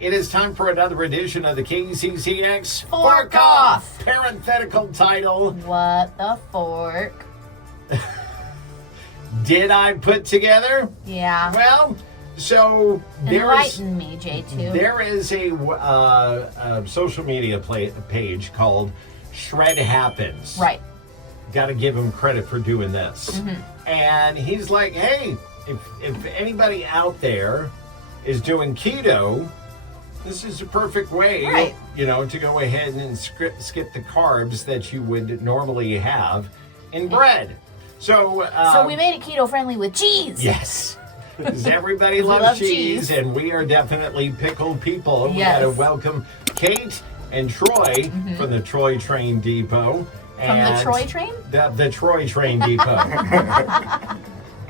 It is time for another edition of the KCCX Fork Off. Parenthetical title. What the fork? Did I put together? Yeah. Well, so Enlighten me, J2. There is a social media page called Shred Happens. Right. Got to give him credit for doing this. Mm-hmm. And he's like, hey, if anybody out there is doing keto, this is a perfect way, right, to go ahead and skip the carbs that you would normally have in bread. So we made it keto friendly with cheese. Yes. Because everybody loves cheese, and we are definitely pickled people. Yes. We got to welcome Kate and Troy from the Troy Train Depot. From the Troy Train? The Troy Train Depot.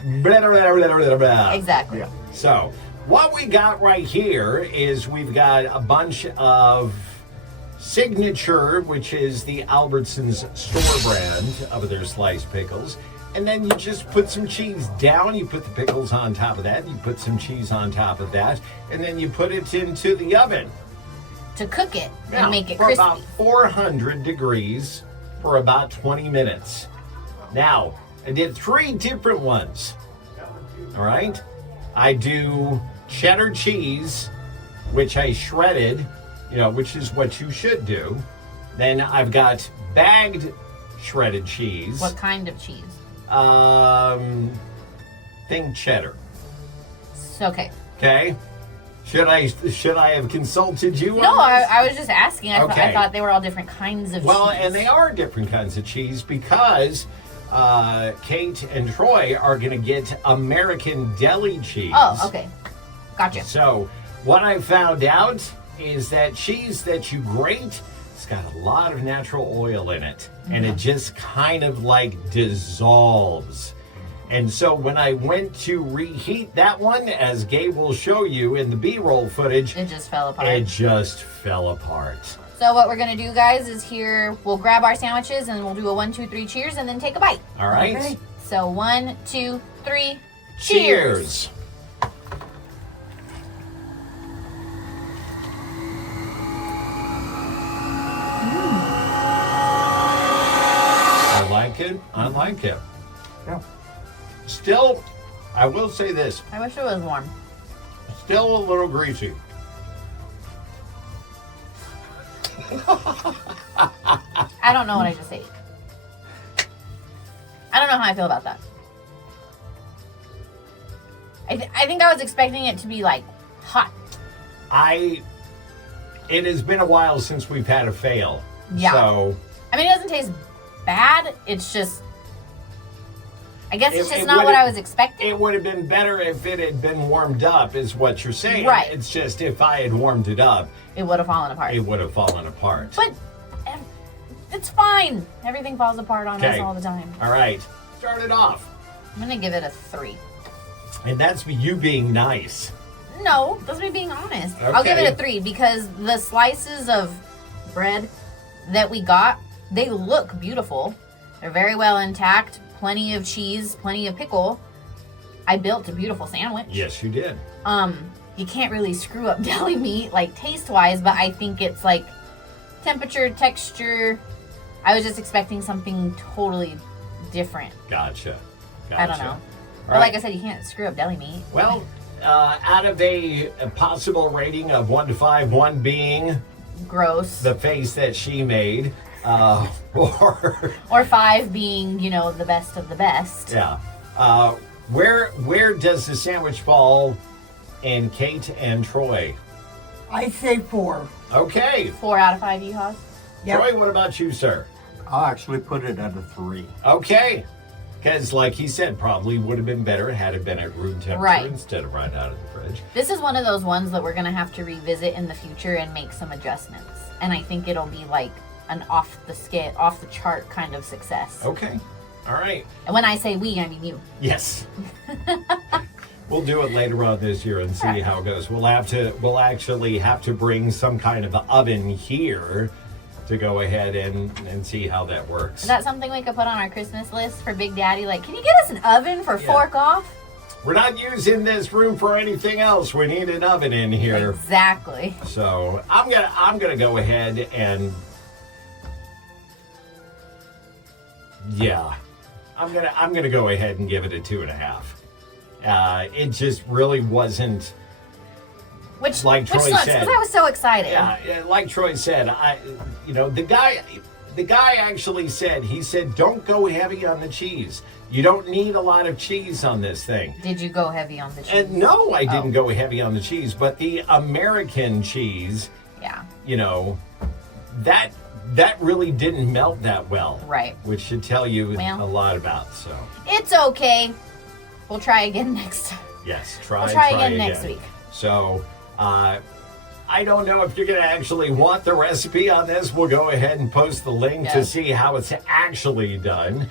Blah, blah, blah, blah, blah. Exactly. Yeah. So, what we got right here is we've got a bunch of Signature, which is the Albertsons store brand of their sliced pickles. And then you just put some cheese down. You put the pickles on top of that. You put some cheese on top of that. And then you put it into the oven. To cook it now, and make it for crispy. About 400 degrees for about 20 minutes. Now, I did 3 different ones. All right? I do cheddar cheese, which I shredded, which is what you should do. Then I've got bagged shredded cheese. What kind of cheese? Think cheddar. Okay. Okay. Should I have consulted you? No, on this? I was just asking. Okay. I thought they were all different kinds of cheese. Well, and they are different kinds of cheese because Kate and Troy are going to get American deli cheese. Oh, okay. Gotcha. So what I found out is that cheese that you grate, it's got a lot of natural oil in it, and it just kind of like dissolves. And so when I went to reheat that one, as Gabe will show you in the B-roll footage, it just fell apart. It just fell apart. So what we're going to do, guys, is we'll grab our sandwiches and we'll do a 1, 2, 3 cheers and then take a bite. All right. Okay. So 1, 2, 3, cheers. I like it. Yeah. Still, I will say this. I wish it was warm. Still a little greasy. I don't know what I just ate. I don't know how I feel about that. I think I was expecting it to be like hot. It has been a while since we've had a fail. Yeah. So I mean, it doesn't taste bad. It's just, I guess it's just not what I was expecting. It would have been better if it had been warmed up, is what you're saying. Right. It's just if I had warmed it up, it would have fallen apart. It would have fallen apart. But it's fine. Everything falls apart on us all the time. All right. Start it off. I'm going to give it a 3. And that's you being nice. No, that's me being honest. Okay. I'll give it a 3 because the slices of bread that we got, they look beautiful. They're very well intact. Plenty of cheese, plenty of pickle. I built a beautiful sandwich. Yes, you did. You can't really screw up deli meat, like taste-wise, but I think it's like temperature, texture. I was just expecting something totally different. Gotcha. I don't know. But right. like I said, you can't screw up deli meat. Well, out of a possible rating of 1 to 5, 1 being gross, the face that she made, or 5 being, the best of the best. Yeah. Where does the sandwich fall in Kate and Troy? I say 4. Okay. 4 out of 5 yeehaws. Yep. Troy, what about you, sir? I'll actually put it at a 3. Okay. Because, like he said, probably would have been better had it been at room temperature instead of right out of the fridge. This is one of those ones that we're going to have to revisit in the future and make some adjustments. And I think it'll be like an off the chart kind of success. Okay. All right. And when I say we, I mean you. Yes. We'll do it later on this year and see how it goes. We'll actually have to bring some kind of oven here to go ahead and see how that works. Is that something we could put on our Christmas list for Big Daddy? Like, can you get us an oven for Fork Off? We're not using this room for anything else. We need an oven in here. Exactly. So I'm gonna go ahead and I'm gonna go ahead and give it a 2.5. It just really wasn't. Like Troy sucks said, because I was so excited. Yeah, like Troy said, the guy actually said, don't go heavy on the cheese. You don't need a lot of cheese on this thing. Did you go heavy on the cheese? And no, I didn't go heavy on the cheese, but the American cheese, yeah, that really didn't melt that well. Right. Which should tell you a lot about, so. It's okay. We'll try again next time. Yes, We'll try again next week. So, I don't know if you're going to actually want the recipe on this. We'll go ahead and post the link to see how it's actually done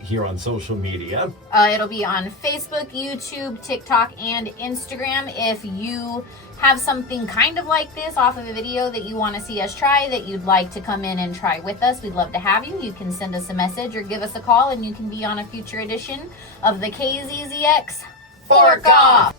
here on social media. It'll be on Facebook, YouTube, TikTok, and Instagram. If you have something kind of like this off of a video that you want to see us try, that you'd like to come in and try with us, we'd love to have you. You can send us a message or give us a call, and you can be on a future edition of the KZZX Fork Off.